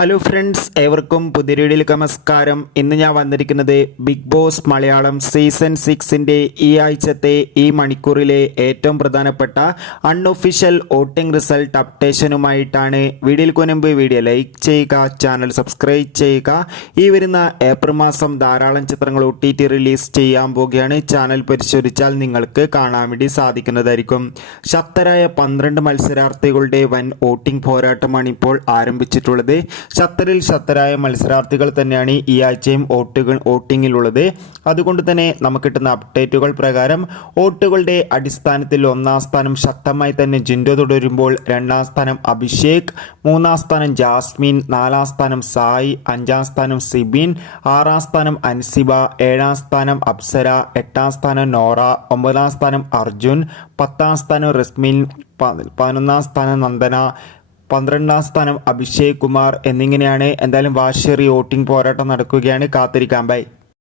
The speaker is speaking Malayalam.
ഹലോ ഫ്രണ്ട്സ്, ഏവർക്കും പുതിയ വീഡിയോയിലേക്ക് നമസ്കാരം. ഇന്ന് ഞാൻ വന്നിരിക്കുന്നത് ബിഗ് ബോസ് മലയാളം സീസൺ 6ൻ്റെ ഈ ആഴ്ചത്തെ ഈ മണിക്കൂറിലെ ഏറ്റവും പ്രധാനപ്പെട്ട അൺഒഫീഷ്യൽ വോട്ടിംഗ് റിസൾട്ട് അപ്ഡേഷനുമായിട്ടാണ്. വീഡിയോയ്ക്ക് മുൻപ് വീഡിയോ ലൈക്ക് ചെയ്യുക, ചാനൽ സബ്സ്ക്രൈബ് ചെയ്യുക. ഈ വരുന്ന ഏപ്രിൽ മാസം ധാരാളം ചിത്രങ്ങൾ OTT റിലീസ് ചെയ്യാൻ പോവുകയാണ്. ചാനൽ പരിശോധിച്ചാൽ നിങ്ങൾക്ക് കാണാൻ വേണ്ടി സാധിക്കുന്നതായിരിക്കും. ശക്തരായ 12 മത്സരാർത്ഥികളുടെ വൻ വോട്ടിംഗ് പോരാട്ടമാണ് ഇപ്പോൾ ആരംഭിച്ചിട്ടുള്ളത്. ശക്തരായ മത്സരാർത്ഥികൾ തന്നെയാണ് ഈ ആഴ്ചയും വോട്ടിങ്ങിലുള്ളത്. അതുകൊണ്ട് തന്നെ നമുക്ക് കിട്ടുന്ന അപ്ഡേറ്റുകൾ പ്രകാരം വോട്ടുകളുടെ അടിസ്ഥാനത്തിൽ 1-ാം സ്ഥാനം ശക്തമായി തന്നെ ജിൻഡോ തുടരുമ്പോൾ 2-ാം സ്ഥാനം അഭിഷേക്, 3-ാം സ്ഥാനം ജാസ്മിൻ, 4-ാം സ്ഥാനം സായി, 5-ാം സ്ഥാനം സിബിൻ, 6-ാം സ്ഥാനം അൻസിബ, 7-ാം സ്ഥാനം അപ്സര, 8-ാം സ്ഥാനം നോറ, 9-ാം സ്ഥാനം അർജുൻ, 10-ാം സ്ഥാനം റസ്മിൻ, 11-ാം സ്ഥാനം നന്ദന, 12-ാം സ്ഥാനം അഭിഷേക് കുമാർ എന്നിങ്ങനെയാണ്. എന്തായാലും വാശിയേറിയ വോട്ടിംഗ് പോരാട്ടം നടക്കുകയാണ്. കാത്തിരിക്കാം. ബൈ.